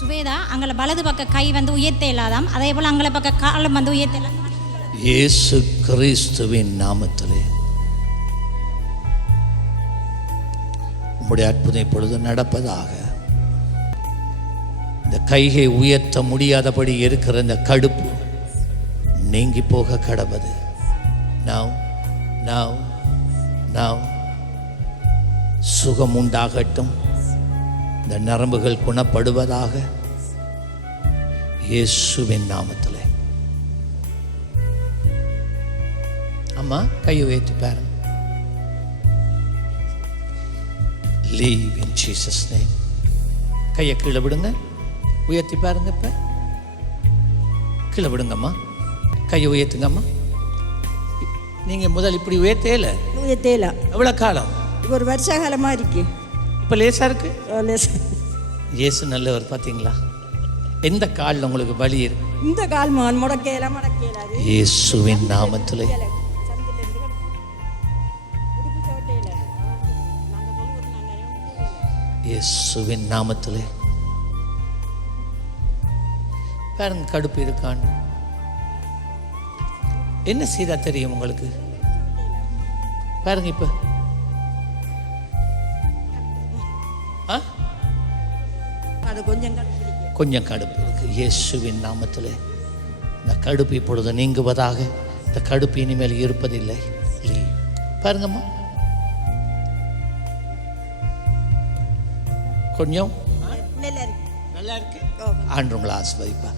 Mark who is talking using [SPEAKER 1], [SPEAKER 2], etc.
[SPEAKER 1] சுவேதா அங்களை வலது பக்க கை வந்து உயர்த்த இல்லாதாம் அதே போல் அங்களை பக்க காலம் வந்து உயர்த்த
[SPEAKER 2] இயேசு கிறிஸ்துவின் நாமத்திலே. உம்முடைய அற்புதம் இப்பொழுது நடப்பதாக. இந்த கைகை உயர்த்த முடியாதபடி இருக்கிற இந்த கடுப்பு நீங்கி போக கடவுது. நாம் நாம் நாம் சுகம் உண்டாகட்டும் இந்த நரம்புகள் குணப்படுவதாக இயேசுவின் நாமத்திலே. அம்மா கையை உயர்த்தி பாருங்க. லீவ் இன் ஜீசஸ் நேம் கையை கீழே விடுங்க. உயர்த்தி பாருங்க இப்ப. கீழே விடுங்கம்மா. கையை உயர்த்துங்கம்மா. நீங்க முதல் இப்படி உயர்த்தேல?
[SPEAKER 3] தேலா
[SPEAKER 2] எவ்வளவு காலம்?
[SPEAKER 3] ஒரு வருஷ காலமாக இருக்கு.
[SPEAKER 2] இப்ப லேசா இருக்கு?
[SPEAKER 3] லேசா.
[SPEAKER 2] இயேசு நல்லவர் பார்த்தீங்களா எந்த காலில் உங்களுக்கு வலி இருக்கு
[SPEAKER 3] இந்த கால் மகன் முடக்கையில முடக்கையிலாது
[SPEAKER 2] இயேசுவின் நாமத்திலே. இயேசுவின் நாமத்திலே. பாருங்க கடுப்பு இருக்கான்னு என்ன செய்தா தெரியும் உங்களுக்கு? பாருங்க இப்ப?
[SPEAKER 3] அது கொஞ்சம்
[SPEAKER 2] கடுப்பு. இருக்கு இயேசுவின் நாமத்திலே இந்த கடுப்பு இப்பொழுது நீங்குவதாக. இந்த கடுப்பு இனிமேல் இருப்பதில்லை. பாருங்கம்மா. கொஞ்சம். நல்லா இருக்கு. ஆண்டு உங்களை ஆஸ்வதிப்பா